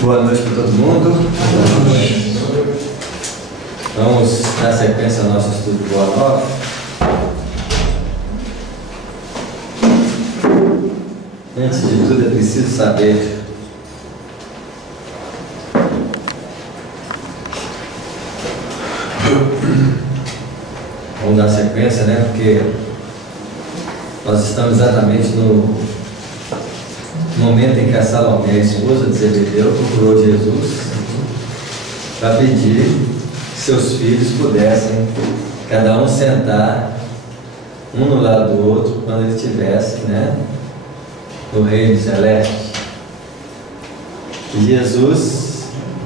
Boa noite para todo mundo. Vamos dar sequência ao nosso estudo do Boa Nova. Antes de tudo, é preciso saber vamos dar sequência, né? Porque nós estamos exatamente no momento em que a Salomé, a esposa de Zebedeu, procurou Jesus para pedir que seus filhos pudessem cada um sentar um no lado do outro quando ele estivesse, né, no reino celeste. E Jesus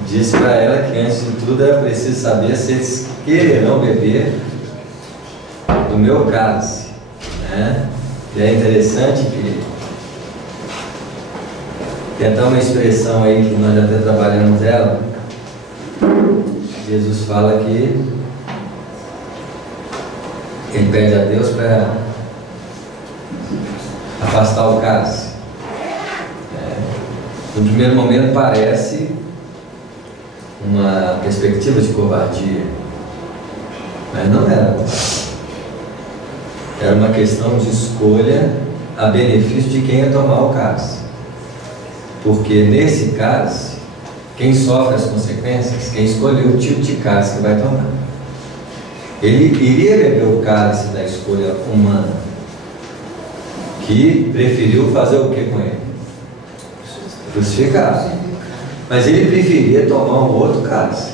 disse para ela que antes de tudo era preciso saber se eles quererão beber do meu cálice, né? E é interessante que tem até uma expressão aí que nós até trabalhamos ela. Jesus fala que ele pede a Deus para afastar o cálice. No primeiro momento parece uma perspectiva de covardia, mas não era. Era uma questão de escolha a benefício de quem ia tomar o cálice. Porque nesse cálice, quem sofre as consequências, quem escolheu o tipo de cálice que vai tomar. Ele iria beber o cálice da escolha humana, que preferiu fazer o que com ele? Crucificar. Mas ele preferia tomar um outro cálice,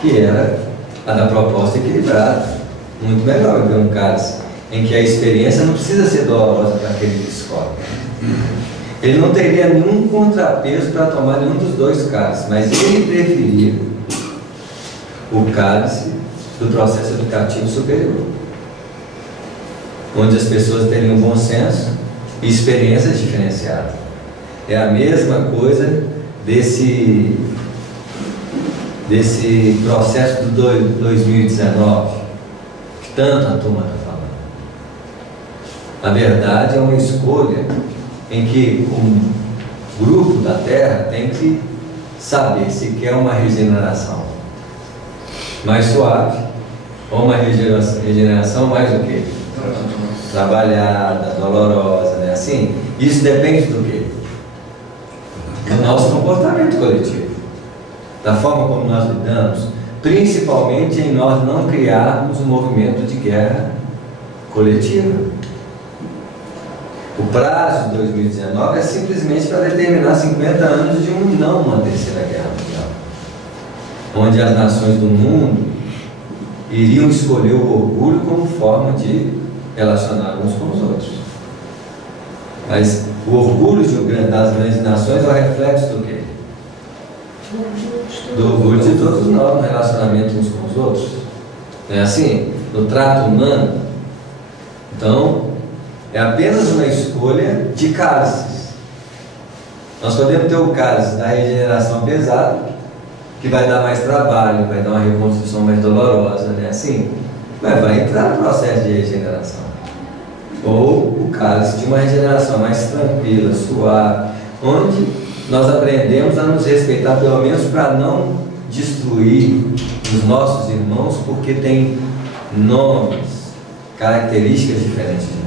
que era a da proposta equilibrada. Muito melhor beber um cálice em que a experiência não precisa ser dolorosa para aquele que escolhe. Ele não teria nenhum contrapeso para tomar nenhum dos dois cálices, mas ele preferia o cálice do processo educativo superior, onde as pessoas teriam bom senso e experiências diferenciadas. É a mesma coisa desse processo do 2019, que tanto a turma está falando. Na verdade, é uma escolha em que um grupo da Terra tem que saber se quer uma regeneração mais suave ou uma regeneração mais o quê? Trabalhada, dolorosa, né? Assim, isso depende do quê? Do nosso comportamento coletivo, da forma como nós lidamos, principalmente em nós não criarmos um movimento de guerra coletiva. O prazo de 2019 é simplesmente para determinar 50 anos de uma terceira guerra mundial, onde as nações do mundo iriam escolher o orgulho como forma de relacionar uns com os outros. Mas o orgulho das grandes nações é o reflexo do quê? Do orgulho de todos nós no relacionamento uns com os outros. Não é assim? No trato humano. Então, é apenas uma escolha de cálices. Nós podemos ter o cálice da regeneração pesada, que vai dar mais trabalho, vai dar uma reconstrução mais dolorosa, né? Assim, mas vai entrar no processo de regeneração. Ou o cálice de uma regeneração mais tranquila, suave, onde nós aprendemos a nos respeitar, pelo menos para não destruir os nossos irmãos, porque tem nomes, características diferentes de nós.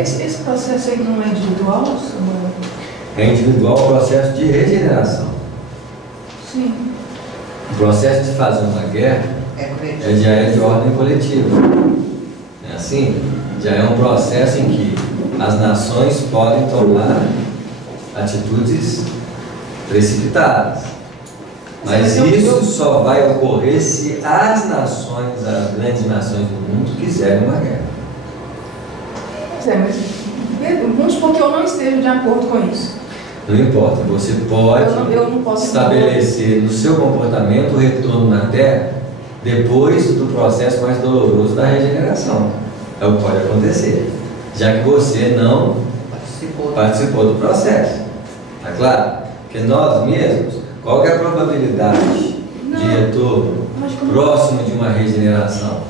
Esse processo aí não é individual? É individual o processo de regeneração. Sim. O processo de fazer uma guerra já é de ordem coletiva. É assim? Já é um processo em que as nações podem tomar atitudes precipitadas. Mas isso só vai ocorrer se as nações, as grandes nações do mundo, quiserem uma guerra. Mas vamos supor que eu não esteja de acordo com isso. Não importa, você pode eu não posso estabelecer no seu comportamento o retorno na Terra depois do processo mais doloroso da regeneração. É o que pode acontecer, já que você não participou do processo. Está claro? Porque nós mesmos, qual é a probabilidade de retorno próximo de uma regeneração?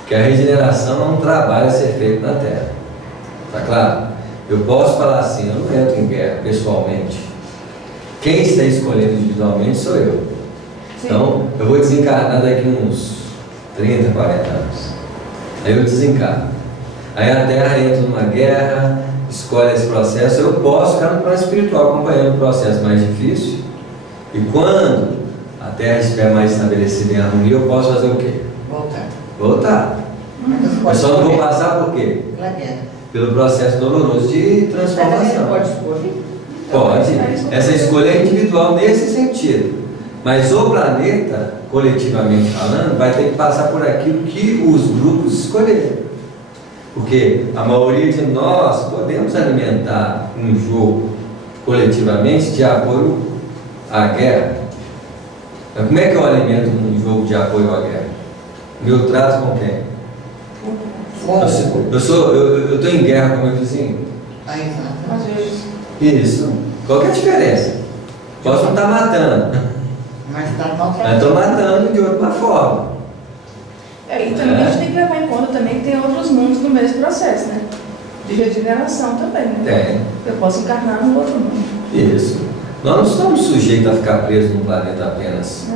Porque a regeneração é um trabalho a ser feito na Terra. Está claro? eu posso falar assim, eu não entro em guerra pessoalmente. Quem está escolhendo individualmente sou eu. Sim. Então, eu vou desencarnar daqui uns 30, 40 anos. Aí eu desencarno. Aí a Terra entra numa guerra, escolhe esse processo. Eu posso ficar no plano espiritual acompanhando o processo mais difícil. E quando a Terra estiver mais estabelecida em harmonia, eu posso fazer o quê? Voltar. Eu só não vou passar por quê? Pelo processo doloroso de transformação. Pode escolher? Pode. Essa escolha é individual nesse sentido. Mas o planeta, coletivamente falando, vai ter que passar por aquilo que os grupos escolherem. Porque a maioria de nós podemos alimentar um jogo coletivamente de apoio à guerra. Mas como é que eu alimento um jogo de apoio à guerra? Meu trato com quem? Eu estou em guerra com meu vizinho. Isso. Qual que é a diferença? Posso não estar matando, mas está estou matando de outra forma. E também a gente tem que levar em conta também que tem outros mundos no mesmo processo, né? De regeneração também, né? Tem. Eu posso encarnar no outro mundo. Isso. Nós não estamos sujeitos a ficar presos no planeta apenas.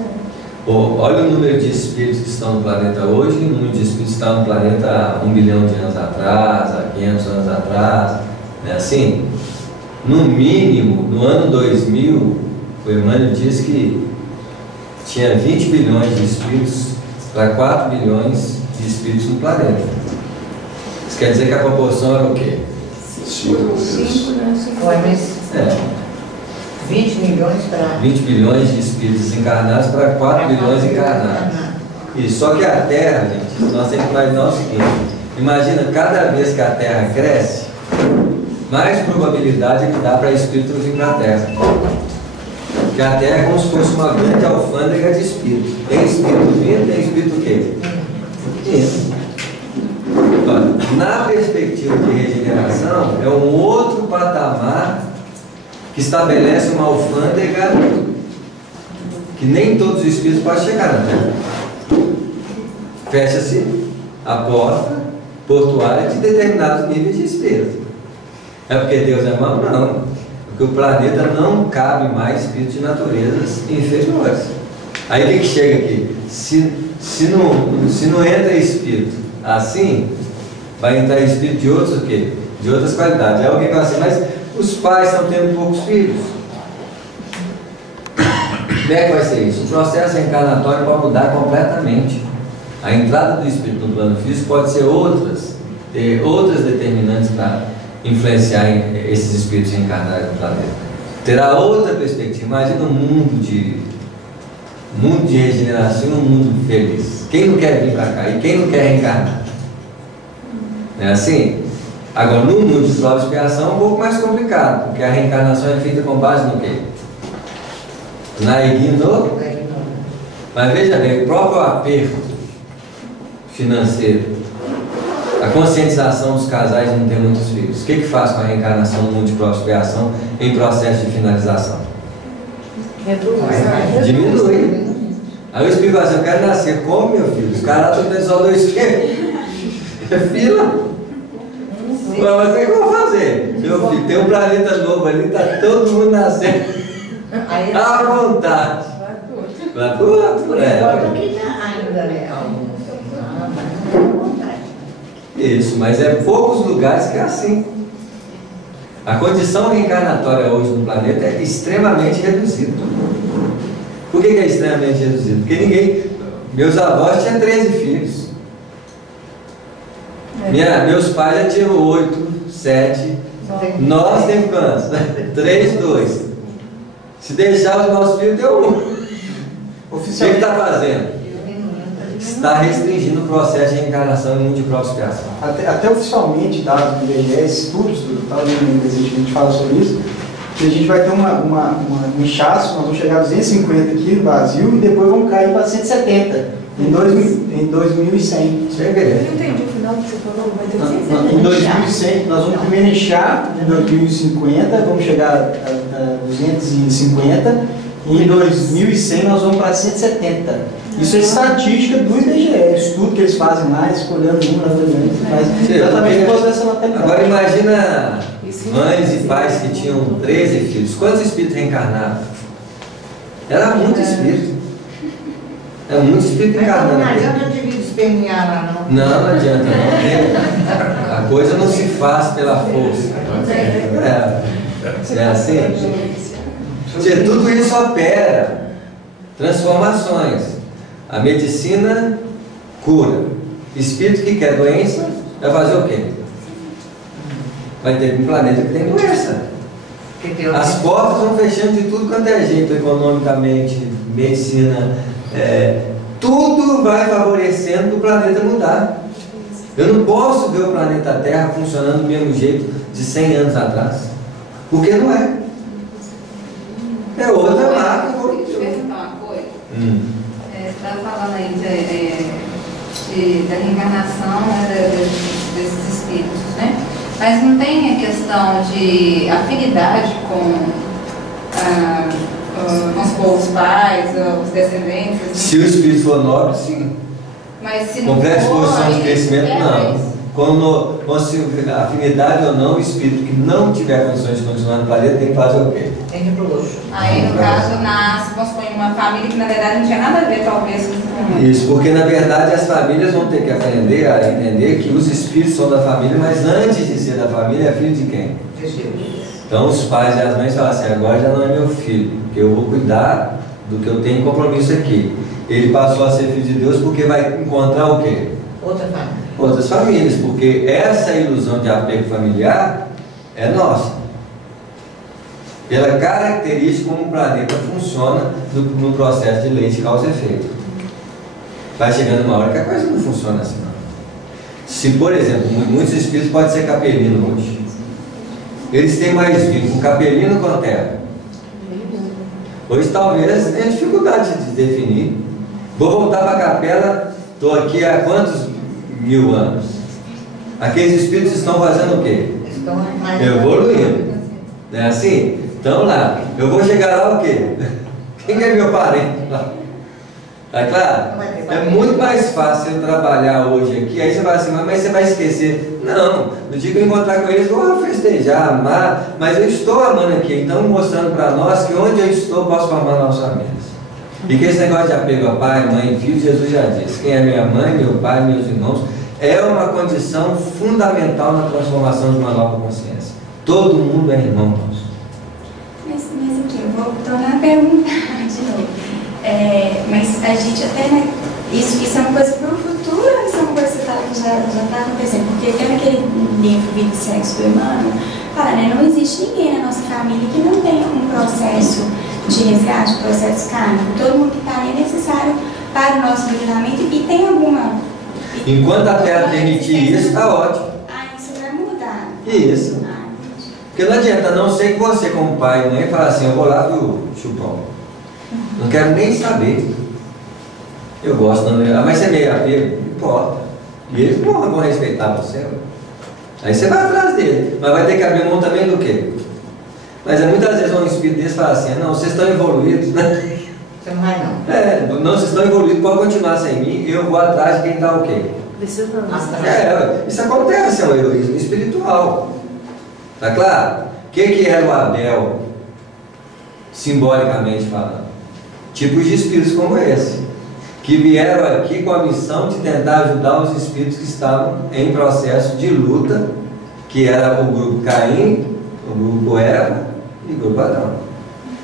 Olha o número de espíritos que estão no planeta hoje, e o número de espíritos que estão no planeta há 1 milhão de anos atrás, há 500 anos atrás. Não é assim? No mínimo, no ano 2000, o Emmanuel diz que tinha 20 bilhões de espíritos para 4 bilhões de espíritos no planeta. Isso quer dizer que a proporção era o quê? 5, né? 20 milhões para... 20 bilhões de espíritos encarnados para 4 bilhões encarnados. Isso, só que a Terra, gente, nós temos que imaginar o seguinte: imagina, cada vez que a Terra cresce, mais probabilidade é que dá para espírito vir para a Terra. Porque a Terra é como se fosse uma grande alfândega de espíritos. Tem espírito vindo, tem espírito o quê? Isso. Na perspectiva de regeneração, é um outro patamar que estabelece uma alfândega que nem todos os espíritos podem chegar na Terra. Fecha-se a porta portuária de determinados níveis de espírito. É porque Deus é mau? Não. Porque o planeta não cabe mais espíritos de naturezas inferiores. Aí o que chega aqui? Se não entra espírito assim, vai entrar espírito de outros o quê? De outras qualidades. Aí alguém fala assim, mas os pais estão tendo poucos filhos. Como é que vai ser isso? O processo reencarnatório pode mudar completamente. A entrada do espírito no plano físico pode ser ter outras determinantes para influenciar esses espíritos reencarnados no planeta. Terá outra perspectiva. Imagina um mundo de regeneração, um mundo feliz. Quem não quer vir para cá? E quem não quer reencarnar? Não é assim? Agora, no mundo de prova e expiação é um pouco mais complicado, porque a reencarnação é feita com base no quê? Na ignorância. Mas veja bem, o próprio aperto financeiro, a conscientização dos casais de não ter muitos filhos, o que faz com a reencarnação no mundo de prova e expiação em processo de finalização? Diminui. Aí o espírito fala assim, eu quero nascer. Como, meu filho? Os caras estão tendo só 2 filhos. É fila. Mas o que eu vou fazer? Meu filho, tem um planeta novo ali, está todo mundo nascendo à vontade. Vai pro outro, Isso, mas é poucos lugares que é assim. A condição reencarnatória hoje no planeta é extremamente reduzida. Por que é extremamente reduzida? Porque meus avós tinham 13 filhos. Meus pais já tinham 8, 7. Nós temos quantos? 3, 2. Se deixar os nossos filhos, deu 1. O que ele está fazendo? Está restringindo o processo de reencarnação em mundo de prova e expiação. Até oficialmente, dados do IBGE, estudos, estava lendo recentemente, fala sobre isso, que a gente vai ter um inchaço, nós vamos chegar a 250 aqui no Brasil e depois vamos cair para 170 em 2100. Eu não entendi o final que você falou, vai ter 170. Em 2100, nós vamos primeiro inchar, em 2050, vamos chegar a 250, e em 2100 nós vamos para 170. Isso é estatística do IBGE, estudo que eles fazem lá, escolhendo um naturalmente, mas exatamente por essa maternidade. Agora imagina mães e pais que tinham 13 filhos. Quantos espíritos reencarnaram? Era muito espírito. É muito espírito encarnado. Não adianta dividir espernear lá, não. Não adianta, não. A coisa não se faz pela força. É assim? Tudo isso opera transformações. A medicina cura. Espírito que quer doença vai fazer o quê? Vai ter um planeta que tem doença. As portas vão fechando de tudo quanto é jeito, economicamente, medicina, tudo vai favorecendo o planeta mudar. Eu não posso ver o planeta Terra funcionando do mesmo jeito de 100 anos atrás, porque não é. É outra marca. Deixa eu perguntar uma coisa. Você estava falando aí da reencarnação, né, desses espíritos, né? Mas não tem a questão de afinidade com os pais, os descendentes? Se o espírito for nobre, sim. Mas se não com plena for, disposição de crescimento, não. Quando a afinidade ou não, o espírito que não tiver condições de continuar no planeta tem que fazer o quê? Tem que ir pro luxo. Aí, no caso, nasce, vamos supor, uma família que na verdade não tinha nada a ver, talvez, com isso, porque na verdade as famílias vão ter que aprender a entender que os espíritos são da família, mas antes de ser da família, é filho de quem? Então os pais e as mães falam assim: agora já não é meu filho, porque eu vou cuidar do que eu tenho compromisso aqui. Ele passou a ser filho de Deus porque vai encontrar o quê? Outra família. Outras famílias, porque essa ilusão de apego familiar é nossa. Pela característica como o planeta funciona no processo de lei de causa e efeito. Vai chegando uma hora que a coisa não funciona assim, não. Se, por exemplo, muitos espíritos podem ser capelino hoje. Eles têm mais vínculo com capelino ou com terra? Hoje talvez tenha dificuldade de definir. Vou voltar para a capela, estou aqui há quantos 1000 anos? Aqueles espíritos estão fazendo o quê? Estão evoluindo. Não é assim? Então lá, eu vou chegar lá o quê? Quem é meu parente lá? Tá claro? É muito mais fácil eu trabalhar hoje aqui. Aí você vai assim: mas você vai esquecer. Não, no dia que eu encontrar com eles, vou festejar, amar. Mas eu estou amando aqui. Então mostrando para nós que onde eu estou, posso formar novas famílias. E que esse negócio de apego a pai, mãe e filho, Jesus já disse: quem é minha mãe, meu pai, meus irmãos, é uma condição fundamental na transformação de uma nova consciência. Todo mundo é irmão nosso. Mas aqui, eu vou tornar a perguntar de novo. Mas a gente até, né, isso é uma coisa para o futuro, ou isso é uma coisa que já está acontecendo? Porque tem aquele livro Vida e Sexo do Emmanuel, fala, né, não existe ninguém na nossa família que não tenha um processo de resgate, um processo kármico. Todo mundo que está ali é necessário para o nosso livramento e tem alguma... Enquanto a Terra permitir isso, está ótimo. Isso vai mudar. Isso. Porque não adianta, a não ser que você, como pai e mãe, fala assim: eu vou lá pro chupão. Não quero nem saber. Eu gosto, não, mas você é meio apego? Não importa. E eles não vão respeitar você. Aí você vai atrás dele. Mas vai ter que abrir mão também do quê? Mas muitas vezes um espírito desse fala assim: não, vocês estão evoluídos, né? Você não vai não. Não, vocês estão evoluídos, pode continuar sem mim, eu vou atrás de quem dá o quê? Isso acontece, é um egoísmo espiritual. Tá claro? O que era o Abel, simbolicamente falando? Tipos de espíritos como esse, que vieram aqui com a missão de tentar ajudar os espíritos que estavam em processo de luta, que era o grupo Caim, o grupo Eva e o grupo Adão.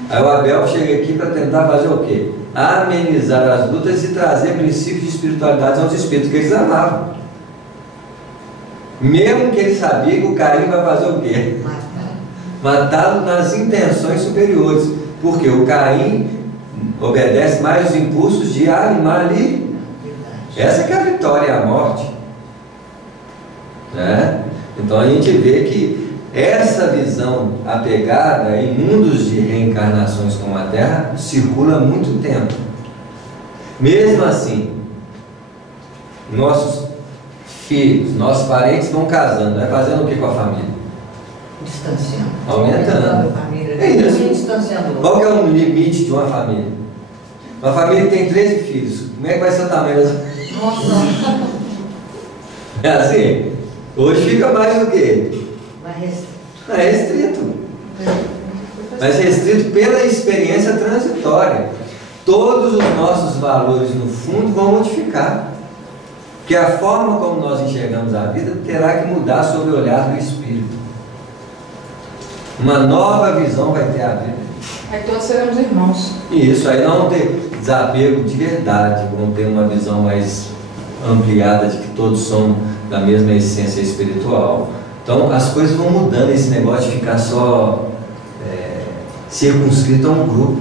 Aí o Abel chega aqui para tentar fazer o quê? Amenizar as lutas e trazer princípios de espiritualidade aos espíritos que eles amavam. Mesmo que ele sabia que o Caim vai fazer o quê? Matá-lo nas intenções superiores. Porque o Caim obedece mais os impulsos de animalidade. Essa que é a vitória e a morte. Né? Então a gente vê que essa visão apegada em mundos de reencarnações como a Terra circula há muito tempo. Mesmo assim, nossos filhos, nossos parentes vão casando, vai fazendo o que com a família? Distanciando. Aumentando. É isso. Distanciando. Qual que é o limite de uma família? Uma família que tem 13 filhos, como é que vai ser o tamanho das... Nossa. É assim? Hoje fica mais o quê? Não é restrito. Mas é restrito pela experiência transitória. Todos os nossos valores, no fundo, vão modificar. Porque a forma como nós enxergamos a vida terá que mudar sob o olhar do Espírito. Uma nova visão vai ter a vida. Aí todos seremos irmãos. E isso aí não vão ter desapego de verdade, vão ter uma visão mais ampliada de que todos são da mesma essência espiritual. Então as coisas vão mudando, esse negócio de ficar só circunscrito a um grupo,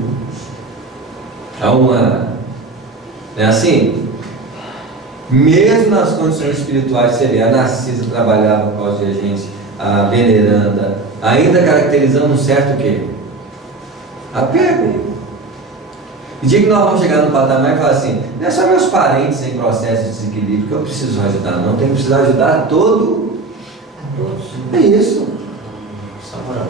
a uma... É assim, mesmo nas condições espirituais, seria a Narcisa trabalhava com a gente, a Veneranda, ainda caracterizando um certo quê? Apego. O dia que nós vamos chegar no patamar e falar assim, não é só meus parentes em processo de desequilíbrio que eu preciso ajudar, não, tem que precisar ajudar a todos. É isso. Samuel,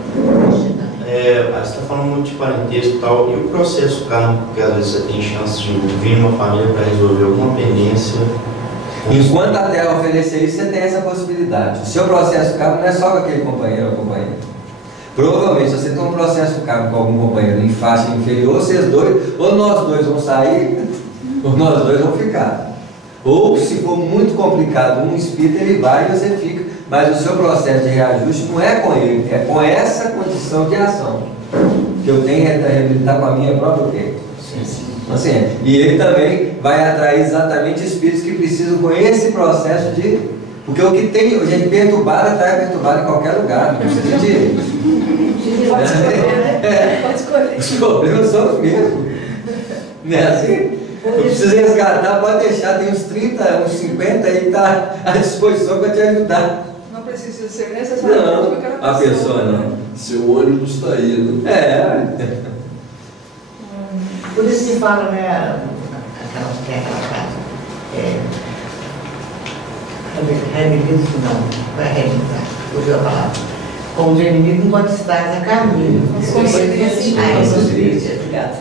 você está falando muito de parentesco e tal, e o processo kármico, porque às vezes você tem chance de vir numa família para resolver alguma pendência. Enquanto a Terra oferecer isso, você tem essa possibilidade. O seu processo kármico não é só com aquele companheiro ou companheira. Provavelmente, se você tem um processo kármico com algum companheiro em faixa inferior, vocês dois, ou nós dois vão sair, ou nós dois vão ficar. Ou, se for muito complicado, um espírito ele vai e você fica. Mas o seu processo de reajuste não é com ele, é com essa condição de ação que eu tenho que reabilitar com a minha própria quê? Assim, e ele também vai atrair exatamente espíritos que precisam com esse processo de... Porque o que tem, gente perturbada atrai perturbada em qualquer lugar, não precisa de... Pode escolher, pode escolher. Os problemas são os mesmos. Não é assim? Eu preciso resgatar, pode deixar, tem uns 30, uns 50 aí que está à disposição para te ajudar. Não precisa ser necessariamente Não, aquela a pessoa não. Seu ônibus está aí, né? Por isso se fala, né, aquela casa, reabilitação, não, vai reabilitar, fugiu a palavra. Como o inimigo não pode estar a caminho. Reconcilia-se, obrigada.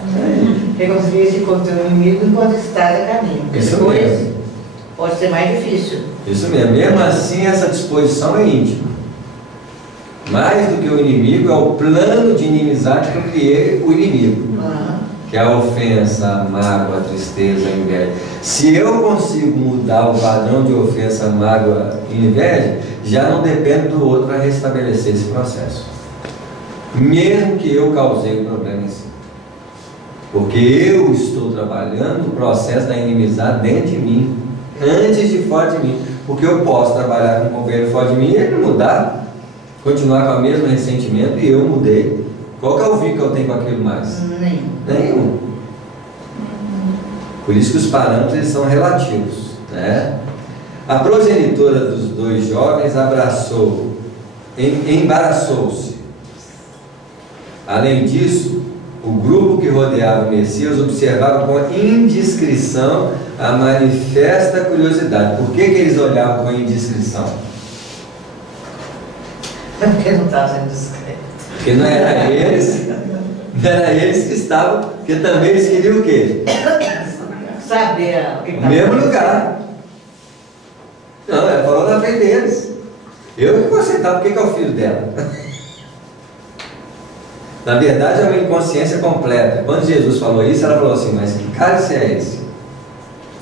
Reconcilia-se contra o inimigo não pode estar a caminho. Isso depois mesmo. pode ser mais difícil. Isso mesmo. Mesmo assim, essa disposição é íntima. Mais do que o inimigo, é o plano de inimizade que eu criei o inimigo. Que é a ofensa, a mágoa, a tristeza, a inveja. Se eu consigo mudar o padrão de ofensa, mágoa e inveja, já não depende do outro para restabelecer esse processo. Mesmo que eu causei o problema em si. Porque eu estou trabalhando o processo da inimizade dentro de mim, antes de fora de mim. Porque eu posso trabalhar com um companheiro fora de mim e ele mudar, continuar com o mesmo ressentimento e eu mudei. Qual que é o vínculo que eu tenho com aquilo mais? Nenhum. Por isso que os parâmetros eles são relativos, né? A progenitora dos dois jovens embaraçou-se. Além disso, o grupo que rodeava o Messias observava com indiscrição a manifesta curiosidade. Por que eles olhavam com indiscrição? Porque não estava sendo discreto. Porque não era eles que estavam, porque também eles queriam o quê? Saber o que O mesmo lugar. Não, ela falou na frente deles. Eu que vou aceitar, porque que é o filho dela? Na verdade é uma inconsciência completa. Quando Jesus falou isso, ela falou assim, mas que cálice é esse?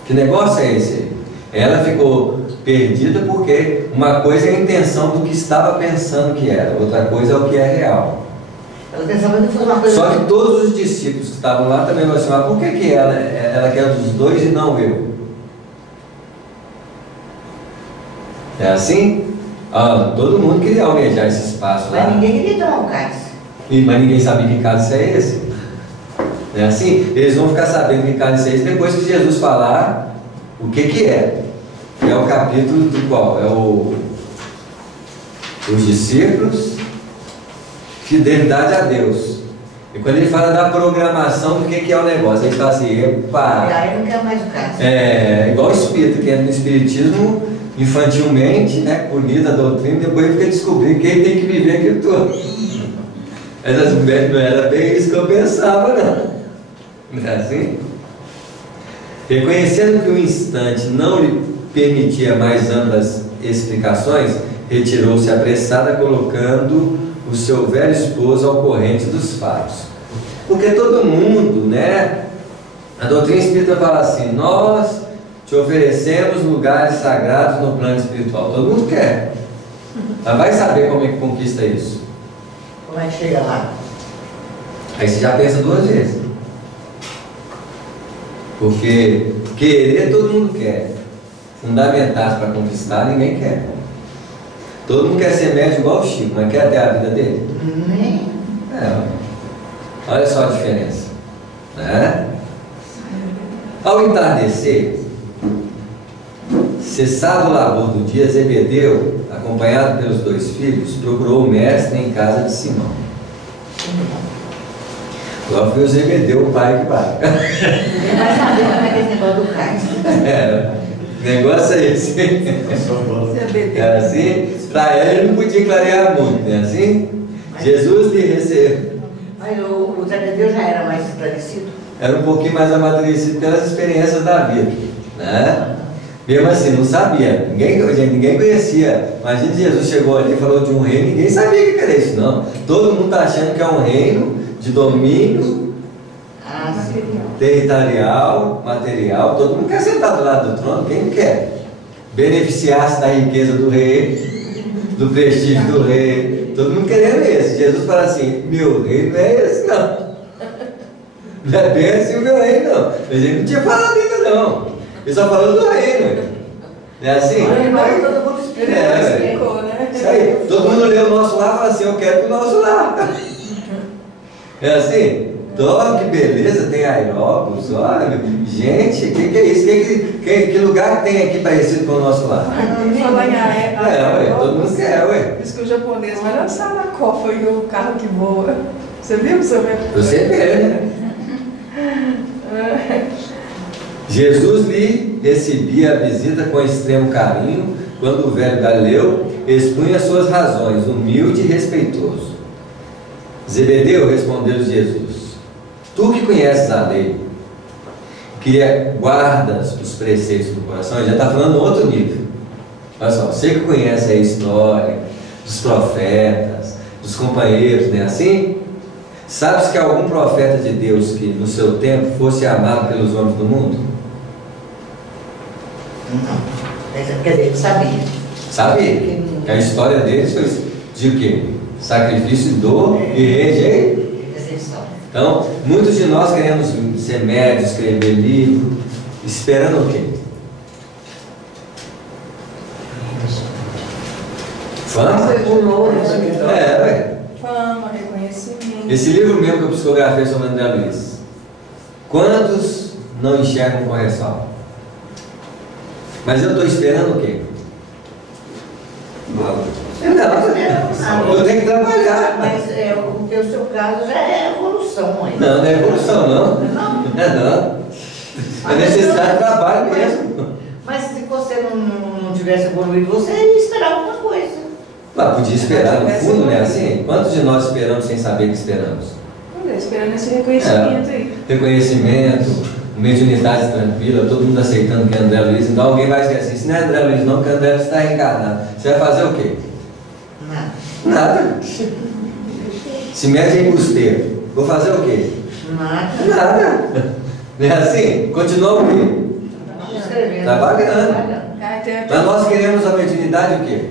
Que negócio é esse? Ela ficou perdida porque uma coisa é a intenção do que estava pensando que era, outra coisa é o que é real. Ela pensava que fosse uma coisa... Só que todos os discípulos que estavam lá também falaram assim, mas por que ela quer dos dois e não eu? É assim? Todo mundo queria almejar esse espaço lá. Mas ninguém queria tomar o cálice. Mas ninguém sabia que cálice é esse. É assim? Eles vão ficar sabendo que cálice é esse depois que Jesus falar o que é. Que é o capítulo do qual? Os discípulos, fidelidade a Deus. E quando ele fala da programação do que é o negócio, ele fala assim, epa. E aí não quer mais o cálice. É igual o espírito, que entra no espiritismo infantilmente, né, por lida a doutrina, depois ele fica descobrindo que ele tem que viver aquilo todo. Mas não era bem isso que eu pensava, não. Não é assim? Reconhecendo que o instante não lhe permitia mais amplas explicações, retirou-se apressada, colocando o seu velho esposo ao corrente dos fatos. Porque todo mundo, né? A doutrina espírita fala assim: nós te oferecemos lugares sagrados no plano espiritual. Todo mundo quer. Mas vai saber como é que conquista isso. Como é que chega lá? Aí você já pensa duas vezes. Porque querer todo mundo quer. Fundamentais para conquistar ninguém quer. Todo mundo quer ser médico igual o Chico, mas quer ter a vida dele? Olha só a diferença, né? Ao entardecer, cessado o labor do dia, Zebedeu, acompanhado pelos 2 filhos, procurou o mestre em casa de Simão. Agora foi o Zebedeu, o pai que vai. Vai saber como é que é esse negócio do cais. O negócio é esse. É assim, para ele não podia clarear muito, né? Assim, Jesus lhe recebeu. Mas o Zebedeu já era mais esclarecido? Era um pouquinho mais amadurecido pelas experiências da vida, né? Mesmo assim, não sabia, ninguém conhecia. Imagina, Jesus chegou ali e falou de um reino, ninguém sabia o que era isso, não. Todo mundo está achando que é um reino de domínio territorial, material. Todo mundo quer sentar do lado do trono, quem não quer? Beneficiar-se da riqueza do rei, do prestígio do rei. Todo mundo querendo esse. Jesus fala assim: meu reino não é esse, não. Não é bem assim o meu reino, não. Mas ele não tinha falado ainda, não. Ele só falou do reino. Não é assim? Todo mundo explicou, né? Isso aí. Todo mundo lê o nosso lar e fala assim: eu quero o nosso lar. É assim? Oh, que beleza, tem aeróbus, olha, gente, o que é isso? Que lugar que tem aqui parecido com o nosso lar? Falar em ué, todo mundo quer, ué. Diz que o japonês vai lançar na Copa e o carro que voa. Você viu? Você vê, né? Jesus lhe recebia a visita com extremo carinho, quando o velho Galileu expunha suas razões, humilde e respeitoso. Zebedeu, respondeu Jesus: tu que conheces a lei, que guardas os preceitos do coração, ele já está falando outro nível. Olha só, você que conhece a história dos profetas, dos companheiros, não é assim? Sabes que algum profeta de Deus que no seu tempo fosse amado pelos homens do mundo? Não. Quer dizer, ele sabia. Sabia. Que a história deles foi de o quê? Sacrifício, dor e rejeito. Então, muitos de nós queremos ser médicos, escrever livro, esperando o quê? Fama? Fama, reconhecimento. Esse livro mesmo que eu psicografei sobre André Luiz, quantos não enxergam correção? Mas eu estou esperando o quê? Não, eu tenho que trabalhar. Mas o seu caso já é evolução, mãe. Não é evolução, não. Não. É necessidade de trabalho mesmo. Mas se você não tivesse evoluído, você ia esperar alguma coisa. Podia esperar no fundo, né? Assim, quantos de nós esperamos sem saber que esperamos? Esperando esse reconhecimento aí. Reconhecimento, mediunidade tranquila, todo mundo aceitando que é André Luiz. Então alguém vai esquecer: se não é André Luiz, não, porque André Luiz está reencarnado. Você vai fazer o quê? Nada. Se mede em embusteiro, vou fazer o quê? Nada. Não é assim? Continua o quê? Trabalhando. Mas nós queremos a mediunidade o quê?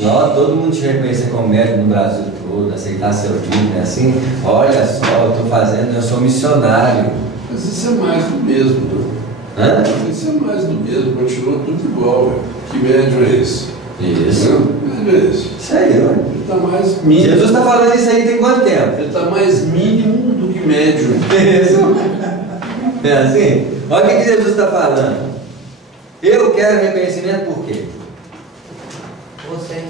Nós, todo mundo te reconhecer como médico no Brasil todo, aceitar seu livro, né? Assim, olha só, eu estou fazendo, eu sou missionário. Mas isso é mais do mesmo, Hã? Isso é mais do mesmo, continua tudo igual. Que médio é esse? Isso. Que médio é esse? Isso aí, ué. Ele está mais mínimo. Jesus está falando isso aí tem quanto tempo? Ele está mais mínimo do que médio. Isso. É assim? Olha o que Jesus está falando. Eu quero reconhecimento por quê? Você.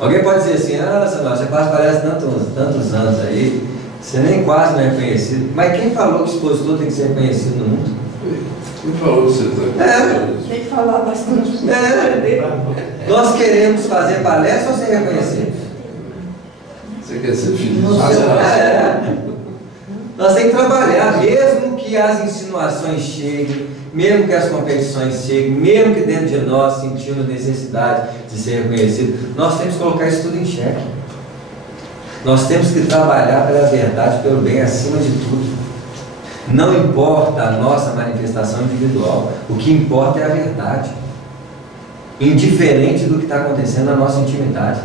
Alguém pode dizer assim: você quase parece tantos anos aí, você nem quase não é reconhecido. Mas quem falou que o expositor tem que ser reconhecido no mundo? Quem falou que você está Tem que falar bastante. Nós queremos fazer palestra ou ser reconhecidos? Você quer ser filho? Nós temos que trabalhar, mesmo que as insinuações cheguem, mesmo que as competições cheguem, mesmo que dentro de nós sentimos necessidade de ser reconhecido, nós temos que colocar isso tudo em xeque. Nós temos que trabalhar pela verdade, pelo bem acima de tudo. Não importa a nossa manifestação individual, o que importa é a verdade, indiferente do que está acontecendo na nossa intimidade.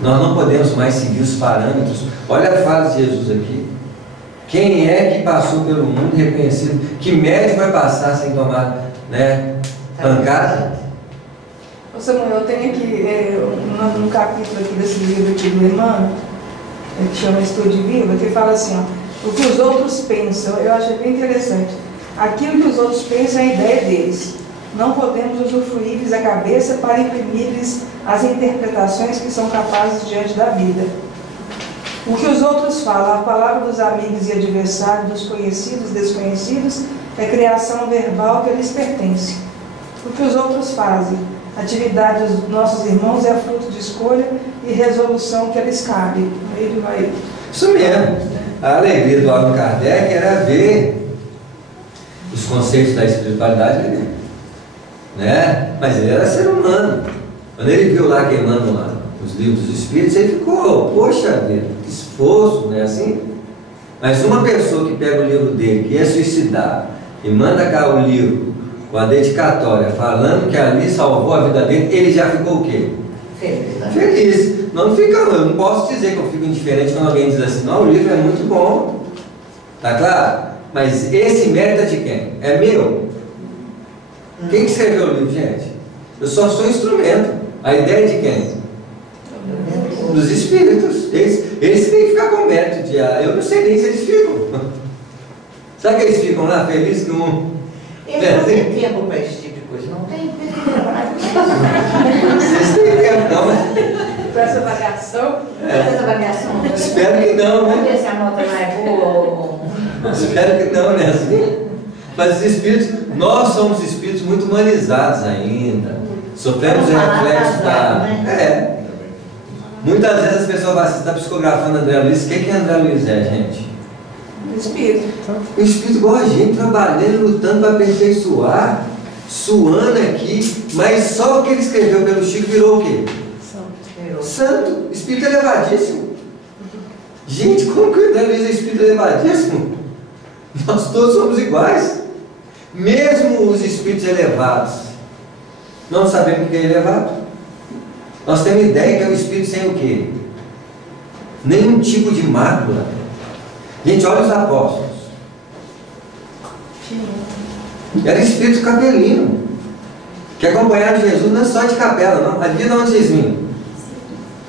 Nós não podemos mais seguir os parâmetros. Olha a fala de Jesus aqui. Quem é que passou pelo mundo reconhecido? Que médico vai passar sem tomar, né, pancada? Ô Samuel, eu tenho aqui um capítulo aqui desse livro aqui do Emmanuel, que chama Estudo de Vida, que fala assim, ó, o que os outros pensam. Eu achei bem interessante. Aquilo que os outros pensam é a ideia deles. Não podemos usufruir-lhes a cabeça para imprimir-lhes as interpretações que são capazes diante da vida. O que os outros falam, a palavra dos amigos e adversários, dos conhecidos e desconhecidos, é criação verbal que lhes pertence. O que os outros fazem, a atividade dos nossos irmãos, é fruto de escolha e resolução que lhes cabe. Ele vai... Isso mesmo. A alegria do Allan Kardec era ver os conceitos da espiritualidade ali, né? Mas ele era ser humano. Quando ele viu lá queimando lá os livros dos espíritos, ele ficou, poxa vida, que esforço, não é assim? Mas uma pessoa que pega o livro dele, que ia suicidar, e manda cá o livro com a dedicatória, falando que ali salvou a vida dele, ele já ficou o quê? Feliz, né? Feliz. Não fica, eu não posso dizer que eu fico indiferente quando alguém diz assim, não, o livro é muito bom. Tá claro? Mas esse mérito é de quem? É meu. Quem escreveu o livro, gente? Eu só sou instrumento. A ideia é de quem? Dos espíritos. Eles têm que ficar com mérito de... Eu não sei nem se eles ficam. Sabe que eles ficam lá felizes no mundo? Eles não têm tempo para esse tipo de coisa. Não tem. Vocês têm tempo, não, né? Para essa avaliação? Essa avaliação. Espero que não, Vamos né? ver se a nota não é boa ou... Espero que não, né? Assim. Mas os espíritos, nós somos espíritos muito humanizados ainda. Sofremos o reflexo da... Muitas vezes as pessoas falam assim, está psicografando André Luiz. O que André Luiz é, gente? Espírito. O espírito igual a gente, trabalhando, lutando para aperfeiçoar, suando aqui, mas só o que ele escreveu pelo Chico virou o quê? Santo. Espírito elevadíssimo. Gente, como que o André Luiz é espírito elevadíssimo? Nós todos somos iguais. Mesmo os espíritos elevados, não sabemos o que é elevado. Nós temos ideia que é o espírito sem o quê? Nenhum tipo de mácula. Gente, olha os apóstolos. Era espírito capelino, que acompanharam Jesus não é só de capela, não. Ali de onde vocês vinham?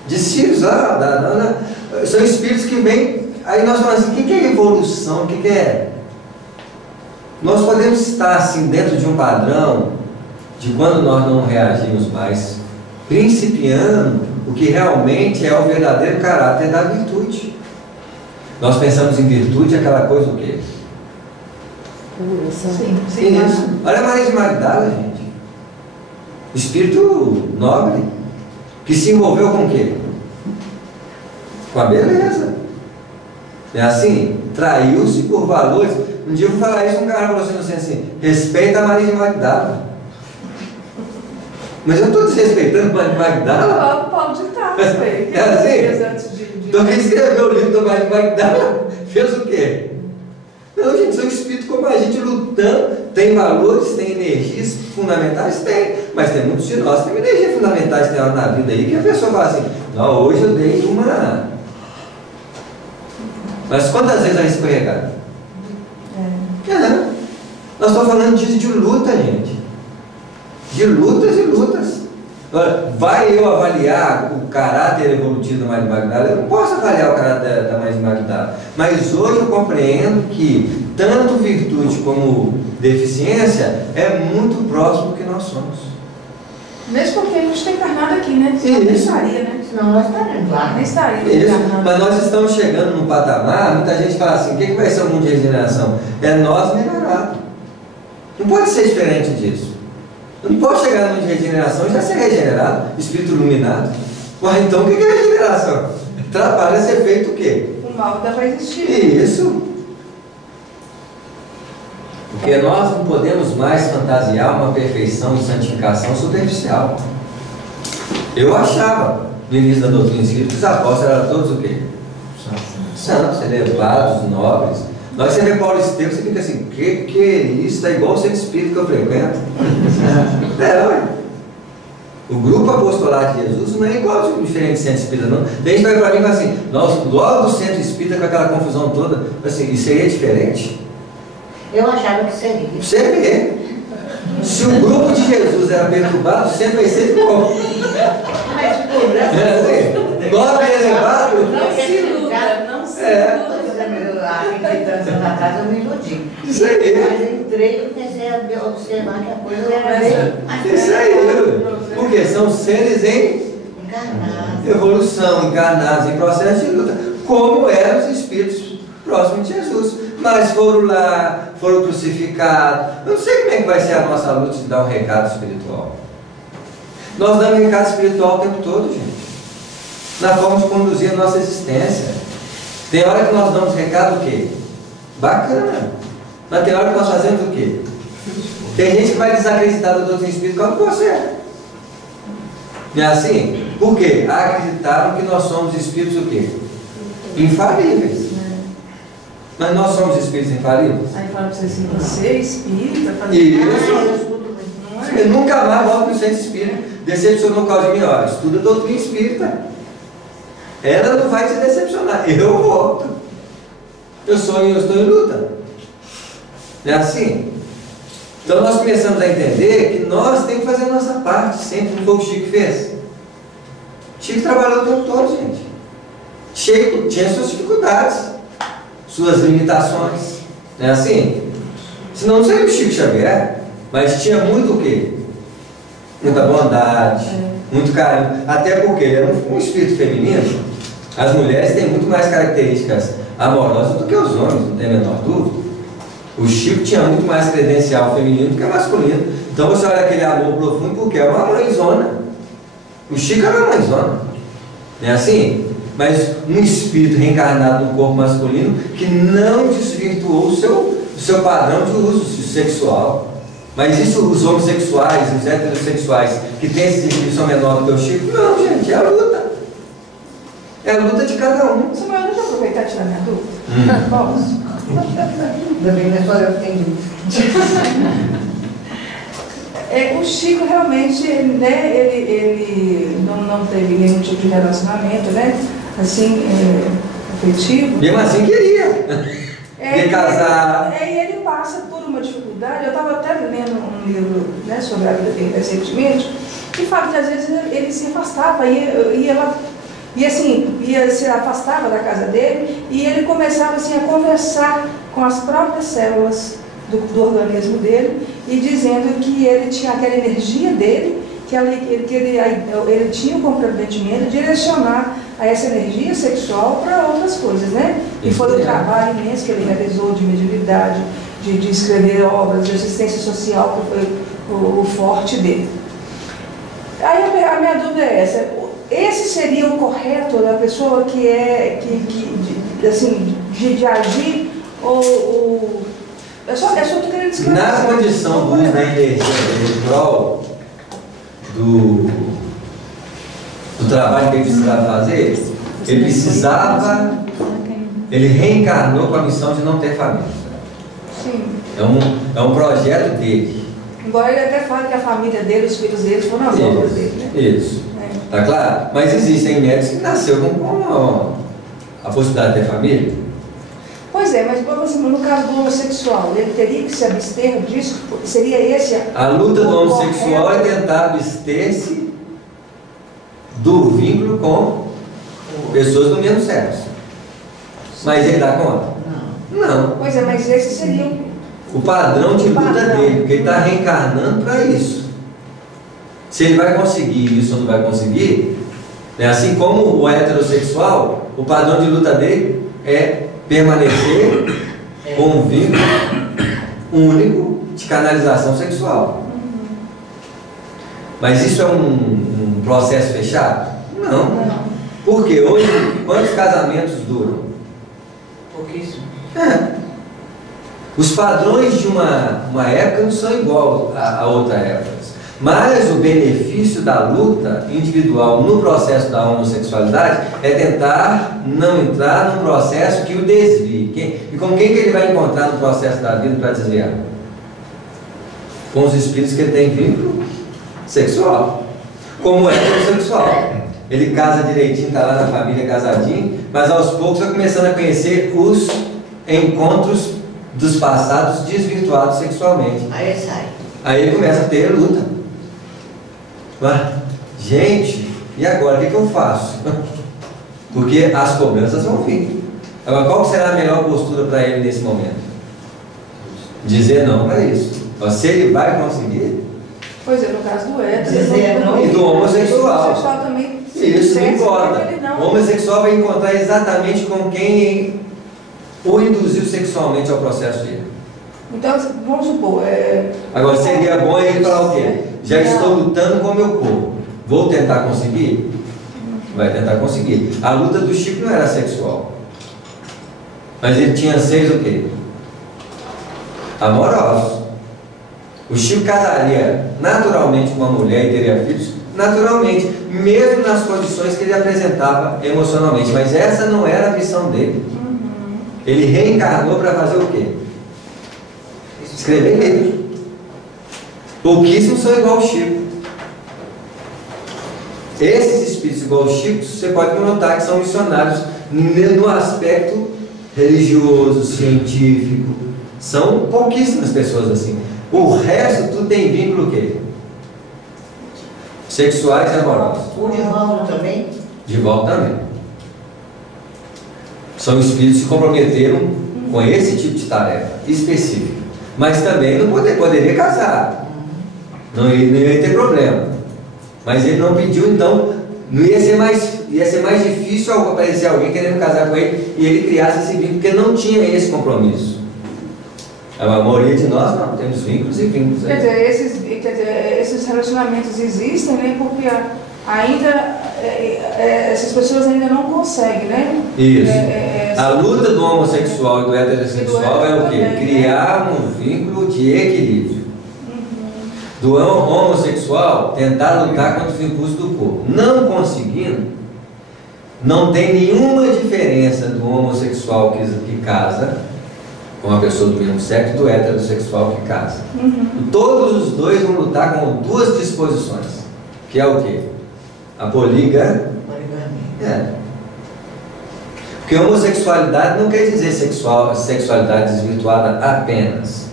De Sírios, lá. São espíritos que vêm. Aí nós falamos assim, o que é evolução? O que é? Nós podemos estar assim dentro de um padrão de quando nós não reagimos mais, principiando o que realmente é o verdadeiro caráter da virtude. Nós pensamos em virtude, aquela coisa o quê? Sim, isso. Olha a Maria de Magdala, gente. Espírito nobre, que se envolveu com o quê? Com a beleza. É assim? Traiu-se por valores. Um dia eu vou falar isso, um cara falou assim, respeita a Maria de Magdala. Mas eu estou desrespeitando a Maria de Magdala? Paulo de Tarso, é assim? Então quem escreveu o livro da Maria de Magdala fez o quê? Não, gente, são espíritos como a gente lutando, tem valores, tem energias fundamentais, tem, mas tem muitos de nós que tem energias fundamentais que tem na vida aí, que a pessoa fala assim, não, hoje eu dei uma... Mas quantas vezes vai escorregar? Nós estamos falando disso de luta, gente. De lutas e lutas. Vai eu avaliar o caráter evolutivo da Maria de Magdala? Eu não posso avaliar o caráter da Maria de Magdala. Mas hoje eu compreendo que tanto virtude como deficiência é muito próximo do que nós somos. Mesmo porque a gente está encarnado aqui, né? Senão nem estaria, né? Senão nós estaremos lá. Nem estaria encarnado. Mas nós estamos chegando num patamar, muita gente fala assim, o que vai ser o mundo de regeneração? É nós melhorado. Não pode ser diferente disso. Eu não posso chegar no mundo de regeneração e já ser regenerado, espírito iluminado. Mas então o que é regeneração? Trabalha ser feito o quê? O mal ainda vai existir. Isso. Porque nós não podemos mais fantasiar uma perfeição e santificação superficial. Eu achava, no início da doutrina espírita, que os apóstolos eram todos o quê? santos, elevados, nobres. Na hora que você vê Paulo Estevam, você fica assim, que é isso? Está igual o centro espírita que eu frequento. Ué. O grupo apostolar de Jesus não é igual ao diferente centro espírita, não. Tem gente que vai para mim e fala assim, nossa, logo do centro espírita com aquela confusão toda, assim, isso aí é diferente? Eu achava que seria. Você vê. Se o grupo de Jesus era perturbado, o centro vai ser igual. Mas por nobre e elevado. Não se iluda, não se iluda. Há 23 anos atrás eu me iludi. Isso aí. Mas eu entrei e comecei a observar que a coisa era bem. Isso aí. Porque são seres em encarnados. Evolução, encarnados, em processo de luta. Como eram os espíritos próximos de Jesus. Mas foram lá, foram crucificados. Eu não sei como é que vai ser a nossa luta de dar um recado espiritual. Nós damos recado espiritual o tempo todo, gente. Na forma de conduzir a nossa existência. Tem hora que nós damos recado o quê? Bacana. Mas tem hora que nós fazemos o quê? Tem gente que vai desacreditar do doutrina espírita como você. Não é assim? Por quê? Acreditaram que nós somos espíritos o quê? Infalíveis. Mas nós somos espíritos infalíveis? Aí fala para você assim, você é espírita, fazer isso. Eu nunca mais volto no centro espírita. Decepcionou o Claudinho, olha, estuda doutrina espírita. Ela não vai te decepcionar, eu volto. Eu estou em luta. Não é assim? Então nós começamos a entender que nós temos que fazer a nossa parte, sempre como o Chico fez. Chico trabalhou o tempo todo, gente. Chico tinha suas dificuldades, suas limitações. Não é assim? Senão não seria o Chico Xavier, mas tinha muito o quê? Muita bondade, muito carinho. Até porque ele era um espírito feminino. As mulheres têm muito mais características amorosas do que os homens, não tem a menor dúvida. O Chico tinha muito mais credencial feminino do que masculino. Então você olha aquele amor profundo porque é uma mãezona. O Chico era uma mãezona. Não é assim? Mas um espírito reencarnado no corpo masculino que não desvirtuou o seu padrão de uso sexual. Mas isso, os homossexuais, os heterossexuais que têm esse espírito são menores do que o Chico? Não, gente, é a luta. É a luta de cada um. Samuel, deixa eu aproveitar e tirar minha dúvida. Posso? Ainda bem que não é só eu que tenho dúvida. O Chico realmente, né, ele não teve nenhum tipo de relacionamento, né, assim, afetivo. Mesmo assim queria. Queria casar. E ele passa por uma dificuldade. Eu estava até lendo um livro, né, sobre a vida dele recentemente, que fala que às vezes ele se afastava e se afastava da casa dele e ele começava assim a conversar com as próprias células do organismo dele e dizendo que ele tinha aquela energia dele, que ele tinha o comprometimento de direcionar a essa energia sexual para outras coisas, né? E foi um trabalho imenso que ele realizou de mediunidade, de escrever obras, de assistência social, que foi o forte dele. Aí a minha dúvida é essa: esse seria o correto da pessoa que de agir ou eu só estou querendo escrever. Na condição do uso da energia em prol do trabalho que ele precisava fazer, ele reencarnou com a missão de não ter família. Sim. É um projeto dele. Embora ele até fale que a família dele, os filhos dele foram as obras dele, né? Isso. Tá claro? Mas existem médicos que nasceram com a possibilidade de ter família. Pois é, mas no caso do homossexual, ele teria que se abster disso? Seria esse a luta do homossexual é tentar abster-se do vínculo com pessoas do mesmo sexo. Mas ele dá conta? Não. Pois é, mas esse seria o padrão de luta dele, porque ele está reencarnando para isso. Se ele vai conseguir isso ou não vai conseguir, né? Assim como o heterossexual, o padrão de luta dele é permanecer com um vínculo único de canalização sexual. Mas isso é um processo fechado? Não. Porque hoje, quantos casamentos duram? Pouquíssimo. Os padrões de uma época não são iguais a outra época. Mas o benefício da luta individual no processo da homossexualidade é tentar não entrar num processo que o desvie. E com quem que ele vai encontrar no processo da vida para desviar? Com os espíritos que ele tem vínculo sexual. Como é heterossexual. Ele casa direitinho, está lá na família casadinho, mas aos poucos vai começando a conhecer os encontros dos passados desvirtuados sexualmente. Aí ele sai. Aí ele começa a ter luta. Gente, e agora o que eu faço? Porque as cobranças vão vir. Agora, qual será a melhor postura para ele nesse momento? Dizer não para isso. Se ele vai conseguir. Pois é, no caso do hétero. Dizer não. E do homossexual. O homossexual também. Isso não importa. O homossexual vai encontrar exatamente com quem o induziu sexualmente ao processo dele. Então, vamos supor. Agora, seria bom ele falar o quê? Já estou lutando com o meu corpo. Vou tentar conseguir? Vai tentar conseguir. A luta do Chico não era sexual. Mas ele tinha anseios o quê? Amorosos. O Chico casaria naturalmente com uma mulher e teria filhos? Naturalmente. Mesmo nas condições que ele apresentava emocionalmente. Mas essa não era a missão dele. Ele reencarnou para fazer o quê? Escrever livro. Pouquíssimos são igual ao Chico. Esses espíritos igual ao Chico, você pode notar que são missionários no aspecto religioso, científico. São pouquíssimas pessoas assim. O resto tudo tem vínculo o quê? Sexuais e amorosos. O Divaldo também? Divaldo também. São espíritos que se comprometeram com esse tipo de tarefa específica. Mas também não poderia casar. Não ia ter problema. Mas ele não pediu, então ia ser mais difícil aparecer alguém querendo casar com ele e ele criasse esse vínculo, porque não tinha esse compromisso. A maioria de nós não temos vínculos e vínculos. Quer dizer, esses relacionamentos existem, né? Porque ainda essas pessoas ainda não conseguem, né? Isso. A luta do homossexual e do heterossexual é o quê? Criar um vínculo de equilíbrio. Do homossexual, tentar lutar contra os impulsos do corpo. Não conseguindo, não tem nenhuma diferença do homossexual que casa com uma pessoa do mesmo sexo do heterossexual que casa. Todos os dois vão lutar com duas disposições, que é o quê? A poligamia. Porque homossexualidade não quer dizer sexualidade desvirtuada apenas.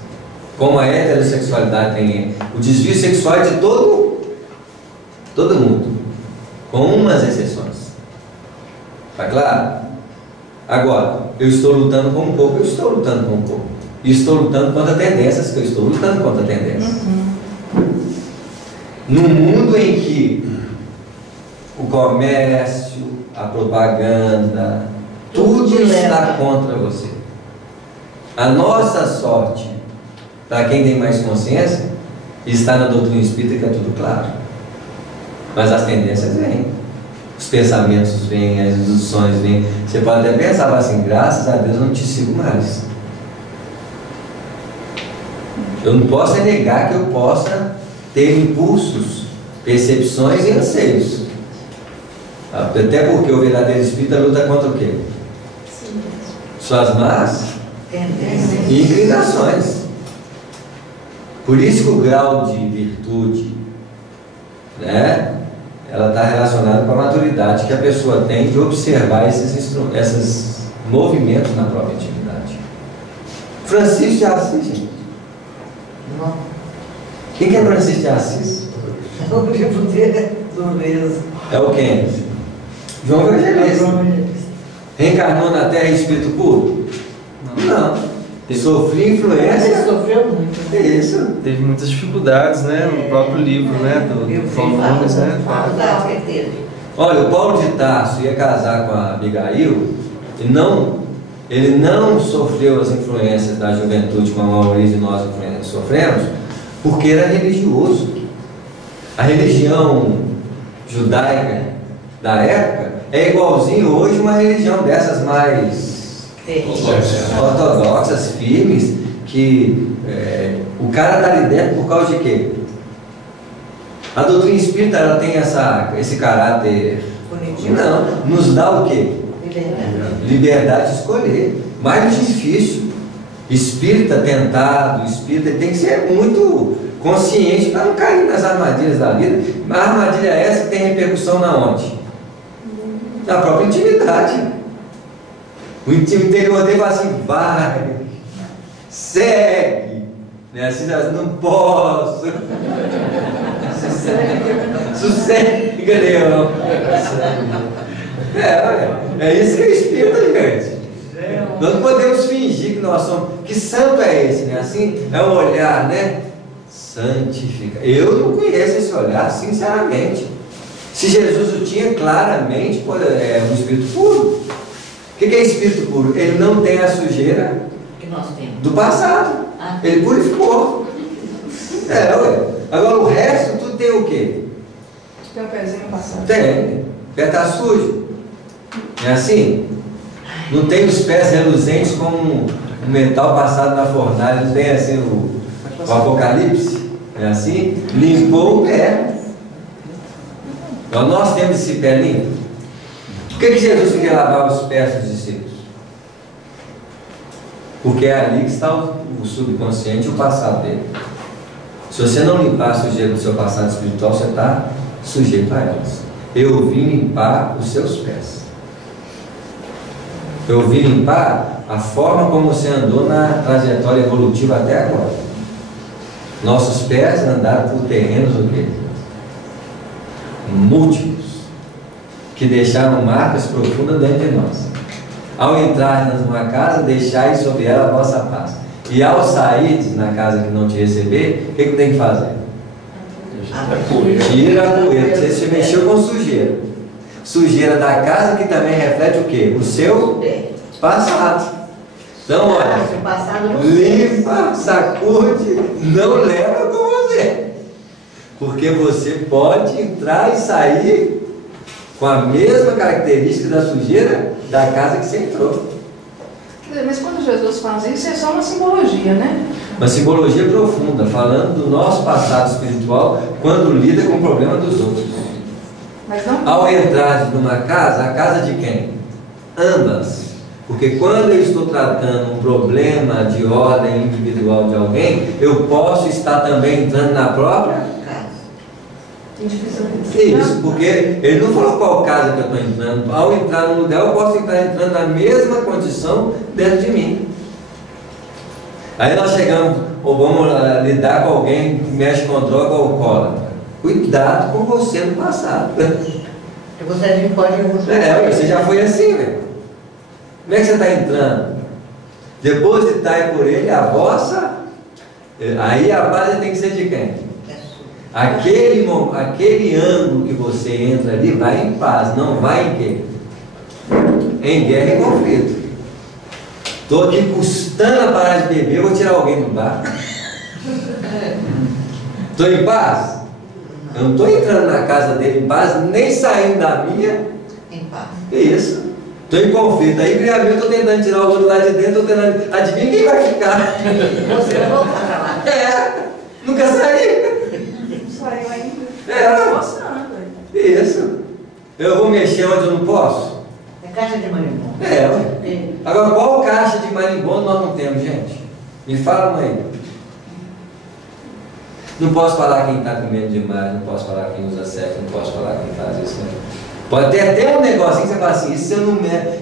Como a heterossexualidade tem o desvio sexual é de todo mundo, com umas exceções. Tá claro? Agora, eu estou lutando com o corpo, eu estou lutando com o corpo. E estou lutando contra tendências, que eu estou lutando contra tendências. No mundo em que o comércio, a propaganda, tudo está contra você. A nossa sorte, para quem tem mais consciência, está na doutrina espírita, que é tudo claro. Mas as tendências vêm. Os pensamentos vêm, as ilusões vêm. Você pode até pensar assim, graças a Deus eu não te sigo mais. Eu não posso negar que eu possa ter impulsos, percepções e anseios. Até porque o verdadeiro espírita luta contra o quê? Suas más e inclinações. Por isso que o grau de virtude, né, ela está relacionada com a maturidade que a pessoa tem de observar esses movimentos na própria intimidade. Francisco de Assis, gente. Não. Quem que é Francisco de Assis? O livro dele é dureza. É o quem? João Evangelista. Reencarnou na Terra em espírito puro? Não. Sofreu influência. Ele sofreu muito. Né? Isso. Teve muitas dificuldades, né? No próprio livro, né? Do Volumes, né? Dificuldades que ele teve. Olha, o Paulo de Tarso ia casar com a Abigail e ele não sofreu as influências da juventude como a maioria de nós sofremos, porque era religioso. A religião judaica da época é igualzinho hoje uma religião dessas mais ortodoxas, firmes, que o cara está ali dentro por causa de quê? A doutrina espírita, ela tem esse caráter, não, nos dá o quê? Liberdade de escolher. Mais difícil. Espírita tentado, espírita tem que ser muito consciente para não cair nas armadilhas da vida. A armadilha é essa que tem repercussão na onde? Na própria intimidade. O interior dele fala assim, vai, segue, né? Assim, não posso. Sossega, leão. É isso que é espírito, gente. Nós não podemos fingir que nós somos. Que santo é esse, né? Assim, é um olhar, né? Santifica. Eu não conheço esse olhar, sinceramente. Se Jesus o tinha claramente, um espírito puro. O que é espírito puro? Ele não tem a sujeira que nós temos do passado. Ele purificou. Agora o resto tudo tem o quê? Tem um pezinho passado. Tem. O pé está sujo. É assim? Não tem os pés reluzentes como o metal passado na fornalha. Não tem assim o Apocalipse. É assim? Limpou o pé. Então nós temos esse pé limpo. Por que Jesus queria lavar os pés dos discípulos? Porque é ali que está o subconsciente e o passado dele. Se você não limpar a sujeira do seu passado espiritual, você está sujeito a elas. Eu vim limpar os seus pés. Eu vim limpar a forma como você andou na trajetória evolutiva até agora. Nossos pés andaram por terrenos o quê? Múltiplos, que deixaram marcas profundas dentro de nós. Ao entrar numa casa, deixai sobre ela a vossa paz. E ao sair na casa que não te receber, o que tem que fazer? Tira a poeira. Você se mexeu com sujeira. Sujeira da casa que também reflete o quê? O seu passado. Então, olha, limpa, sacude, não leva com você. Porque você pode entrar e sair com a mesma característica da sujeira da casa que você entrou. Mas quando Jesus faz isso, é só uma simbologia, né? Uma simbologia profunda, falando do nosso passado espiritual quando lida com o problema dos outros. Mas não... Ao entrar numa casa, a casa de quem? Ambas. Porque quando eu estou tratando um problema de ordem individual de alguém, eu posso estar também entrando na própria casa. Isso, porque ele não falou qual casa que eu estou entrando. Ao entrar num lugar, eu posso estar entrando na mesma condição dentro de mim. Aí nós chegamos, ou vamos lidar com alguém que mexe com droga ou alcoólatra. Cuidado com você no passado. Você pode você já foi assim, velho. Como é que você está entrando? Depois de estar por ele, a vossa, aí a base tem que ser de quem? Aquele ângulo que você entra ali vai em paz, não vai em quê? Em guerra e conflito. Estou aqui custando a parar de beber, eu vou tirar alguém do bar. Estou em paz? Eu não estou entrando na casa dele em paz, nem saindo da minha em paz. Isso. Estou em conflito. Aí, criadamente, estou tentando tirar o outro lá de dentro, estou tentando. Adivinha quem vai ficar? Você vai voltar para lá. Nunca saí. Saiu ainda. Mostrando. Isso. Eu vou mexer onde eu não posso? É caixa de marimbondo. Agora, qual caixa de marimbondo nós não temos, gente? Me fala, mãe. Não posso falar quem está comendo demais, não posso falar quem usa sexo, não posso falar quem faz isso. Né? Pode ter até um negocinho que você fala assim,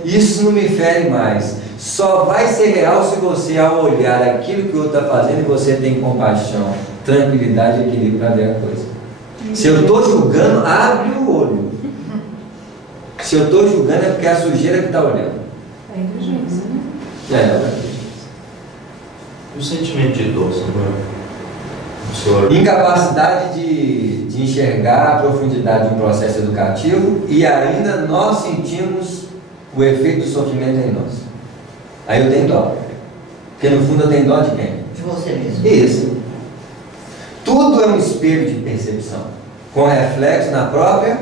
isso não me fere mais. Só vai ser real se você, ao olhar aquilo que o outro está fazendo, você tem compaixão, tranquilidade e equilíbrio para ver a coisa. Se eu estou julgando, abre o olho. Se eu estou julgando é porque é a sujeira que está olhando. É inteligência, né? E o sentimento de dor, Incapacidade de enxergar a profundidade de um processo educativo e ainda nós sentimos o efeito do sofrimento em nós. Aí eu tenho dó. Porque no fundo eu tenho dó de quem? De você mesmo. Isso. Tudo é um espelho de percepção, com reflexo na própria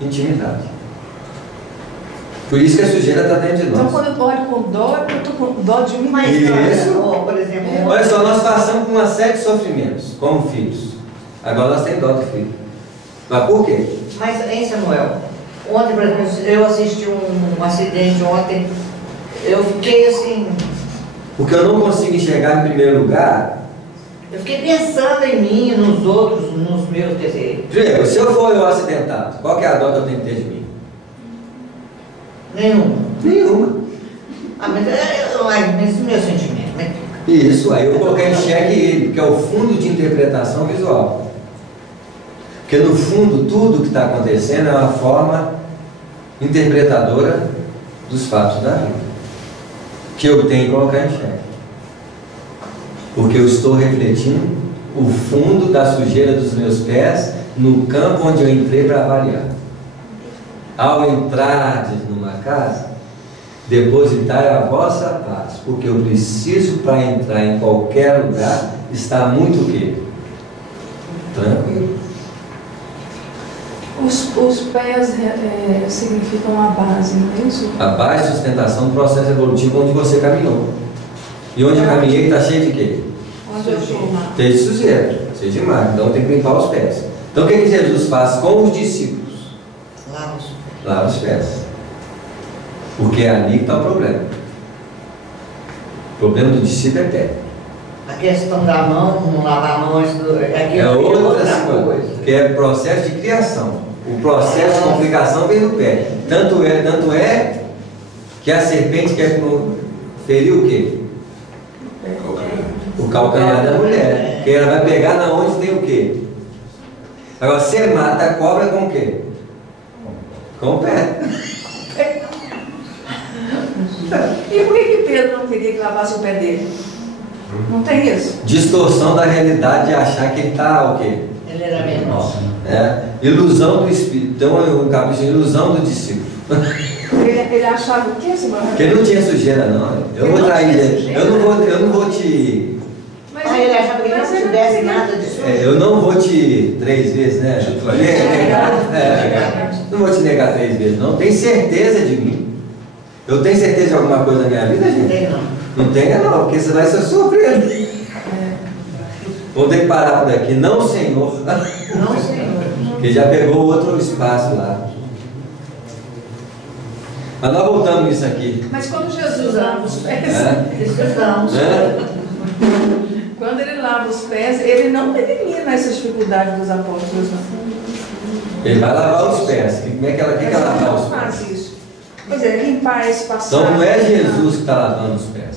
intimidade. Por isso que a sujeira está dentro de nós. Então quando eu olho com dó, eu estou com dó de mim. Isso. Por exemplo, Olha só, nós passamos por uma série de sofrimentos como filhos. Agora nós temos dó do filho. Mas por quê? Mas, hein, Samuel? Ontem, por exemplo, eu assisti um acidente ontem, eu fiquei assim... Porque eu não consigo enxergar em primeiro lugar. Eu fiquei pensando em mim, nos outros, nos meus, quer dizer... Primeiro, se eu for eu acidentado, qual que é a dó que eu tenho que ter de mim? Nenhuma. Ah, mas o meu sentimento, né? Isso, aí eu coloquei em xeque ele, que é o fundo de interpretação visual. Porque no fundo tudo que está acontecendo é uma forma interpretadora dos fatos da vida, que eu tenho que colocar em xeque. Porque eu estou refletindo o fundo da sujeira dos meus pés no campo onde eu entrei para avaliar. Ao entrar numa casa, depositai a vossa paz, porque eu preciso, para entrar em qualquer lugar, estar muito o quê? Tranquilo. Os pés significam a base, não é isso? A base de sustentação do processo evolutivo onde você caminhou. E onde eu caminhei está cheio de quê? Onde eu estou? Cheio de sujeira, cheio de mar. Então tem que limpar os pés. Então o que Jesus faz com os discípulos? Lava os pés. Porque é ali que está o problema. O problema do discípulo é pé. A questão da mão, não lavar a mão, é outra coisa. Que é processo de criação. O processo de complicação vem do pé. Tanto é que a serpente quer ferir o quê? O calcanhar da mulher. Que ela vai pegar na onde tem o quê? Agora, você mata a cobra com o quê? Com o pé. E por que Pedro não queria que lavasse o pé dele? Não tem isso? Distorção da realidade de achar que ele está o quê? Ele era menor. Ilusão do espírito. Então eu acabo de ilusão do discípulo. Ele achava o quê, Simão? Que ele não tinha sujeira, não. Eu vou trair ele. Eu não vou te. Mas ele achava que não tivesse nada de sujeira. Eu não vou te 3 vezes, né? Não vou te negar 3 vezes, não. Tem certeza de mim? Eu tenho certeza de alguma coisa na minha vida, gente? Não tenho, não. Não tenha, não, porque você vai ser surpreso. Vou ter que parar por aqui. Não, Senhor. Não, Senhor. Porque já pegou outro espaço lá. Mas nós voltamos nisso aqui. Mas quando Jesus lava os pés, quando ele lava os pés, ele não elimina essas dificuldades dos apóstolos, não. Ele vai lavar os pés. Como é que ela lava os pés? Faz isso. Pois é, limpar esse passado. Então não é Jesus que está lavando os pés.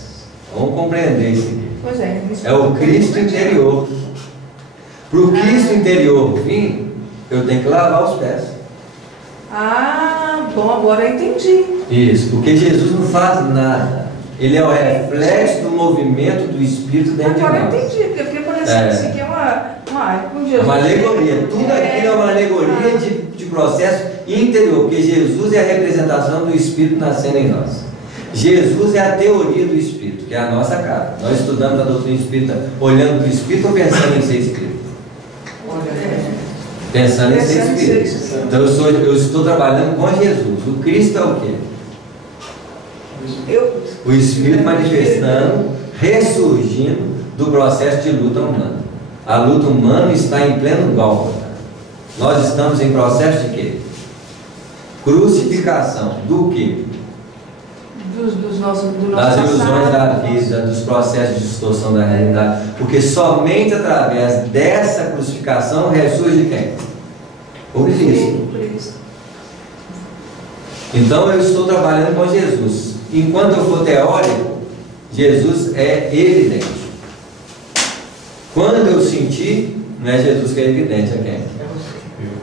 Vamos compreender isso aqui. Pois é. É o Cristo interior. Para o Cristo interior vir, eu tenho que lavar os pés. Ah, bom, agora eu entendi. Isso, porque Jesus não faz nada. Ele é o reflexo do movimento do Espírito dentro de nós. Agora eu entendi, porque fiquei parecendo isso aqui é uma alegoria. Tudo aquilo é uma alegoria de processo interior, porque Jesus é a representação do Espírito nascendo em nós. Jesus é a teoria do Espírito, que é a nossa cara. Nós estudamos a doutrina espírita olhando para o Espírito ou pensando em ser Espírito? Pensando em ser Espírito. Então eu estou trabalhando com Jesus. O Cristo é o quê? O Espírito manifestando, ressurgindo do processo de luta humana. A luta humana está em pleno Gólgota. Nós estamos em processo de quê? Crucificação. Do quê? Das ilusões da vida, dos processos de distorção da realidade. Porque somente através dessa crucificação ressurge quem? O Cristo. Então eu estou trabalhando com Jesus. Enquanto eu for teórico, Jesus é evidente. Quando eu sentir, não é Jesus que é evidente, é quem?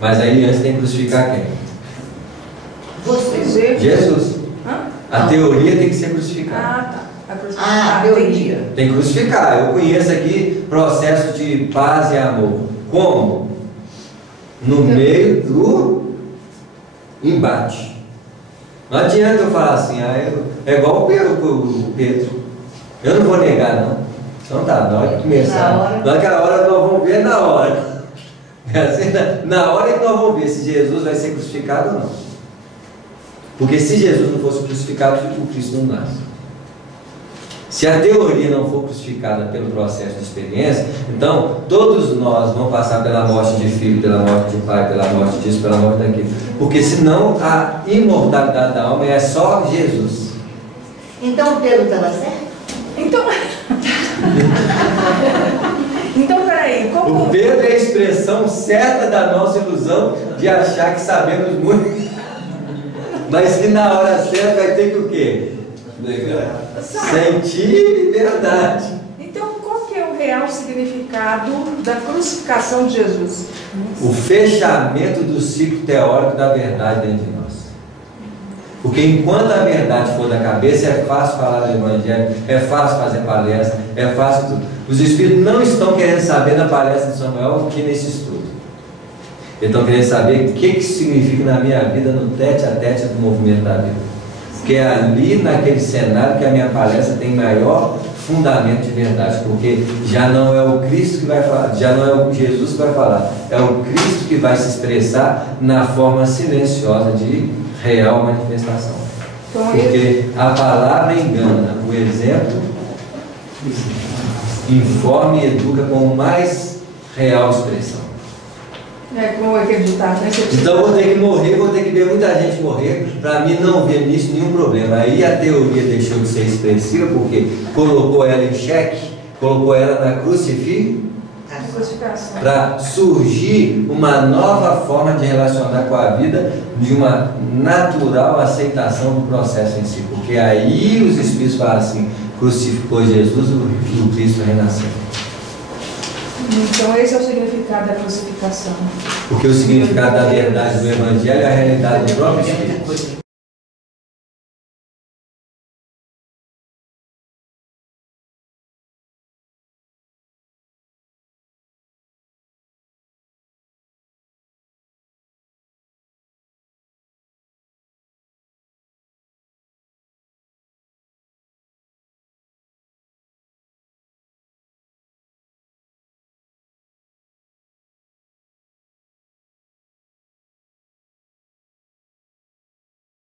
Mas aí antes tem que crucificar quem? Você. Jesus. A teoria tem que ser crucificada. A teoria. Tem que crucificar. Eu conheço aqui processo de paz e amor. Como? No meio do embate. Não adianta eu falar assim, é igual o Pedro. Eu não vou negar, não. Então tá, na hora de começar. Naquela hora nós vamos ver na hora. Na hora que nós vamos ver se Jesus vai ser crucificado ou não. Porque se Jesus não fosse crucificado, o Cristo não nasce. Se a teoria não for crucificada pelo processo de experiência, então todos nós vamos passar pela morte de filho, pela morte de pai, pela morte disso, pela morte daquilo. Porque senão a imortalidade da alma é só Jesus. Então o Pedro estava certo? Então, peraí, O Pedro é a expressão certa da nossa ilusão de achar que sabemos muito. Mas que na hora certa vai ter que o quê? Sentir verdade. Então, qual que é o real significado da crucificação de Jesus? O fechamento do ciclo teórico da verdade dentro de nós. Porque enquanto a verdade for da cabeça, é fácil falar do Evangelho, é fácil fazer palestra, é fácil tudo. Os Espíritos não estão querendo saber da palestra de Samuel aqui nesse estudo. Eles estão querendo saber o que significa na minha vida, no tete a tete do movimento da vida. Porque é ali, naquele cenário, que a minha palestra tem maior fundamento de verdade. Porque já não é o Cristo que vai falar, já não é o Jesus que vai falar, é o Cristo que vai se expressar na forma silenciosa de real manifestação. Porque a palavra engana, o exemplo informa e educa com mais real expressão. É como aquele ditado, né? Então eu vou ter que morrer, vou ter que ver muita gente morrer, para mim não ver nisso nenhum problema. Aí a teoria deixou de ser expressiva, porque colocou ela em xeque, colocou ela na crucificação, para surgir uma nova forma de relacionar com a vida, de uma natural aceitação do processo em si. Porque aí os Espíritos falam assim: crucificou Jesus, o Cristo renasceu. Então esse é o significado da crucificação. Porque o significado da verdade do Evangelho é a realidade do próprio Espírito.